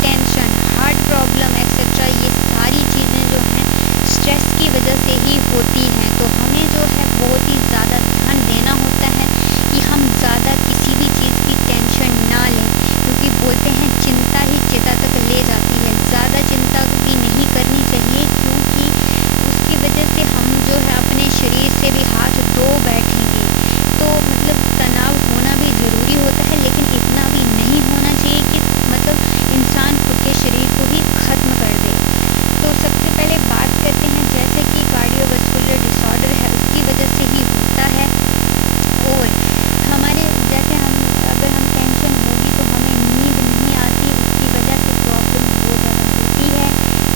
Hypertension, heart problem etcetera, ये सारी चीज़ें जो हैं स्ट्रेस की वजह से ही होती हैं। तो हमें जो है बहुत ही ज़्यादा ध्यान देना होता है कि हम ज़्यादा किसी भी चीज़ की टेंशन ना लें, क्योंकि बोलते हैं चिंता ही चिता तक ले जाती है। ज़्यादा चिंता भी नहीं करनी चाहिए, क्योंकि उसकी वजह से हम जो है अपने शरीर से भी हाथ धो बैठेंगे। तो मतलब तनाव होना भी ज़रूरी होता है, लेकिन इतना भी नहीं होना चाहिए कि मतलब इंसान खुद के शरीर को ही ख़त्म कर दे। तो सबसे पहले बात करते हैं जैसे कि कार्डियोवास्कुलर डिसऑर्डर है, उसकी वजह से ही होता है। और हमारे जैसे हम अगर हम टेंशन होगी तो हमें नींद नहीं आती, उसकी वजह से प्रॉब्लम बहुत ज़्यादा होती है।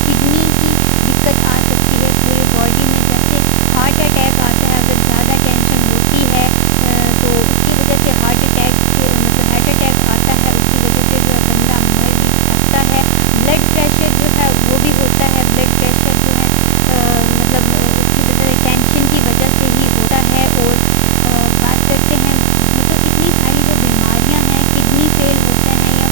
किडनी की दिक्कत आ सकती है पूरे बॉडी में, जैसे हार्ट अटैक आता है अगर ज़्यादा टेंशन होती है, तो उसकी वजह से हार्ट अटैक मतलब हार्ट अटैक आता है, उसकी वजह से जो है बंदा मर भी सकता है। ब्लड प्रेशर जो है वो भी होता है, ब्लड प्रेशर जो है मतलब उसकी वजह से टेंशन की वजह से ही होता है। और बात करते हैं मतलब इतनी सारी जो बीमारियां हैं, किडनी फेल होते हैं या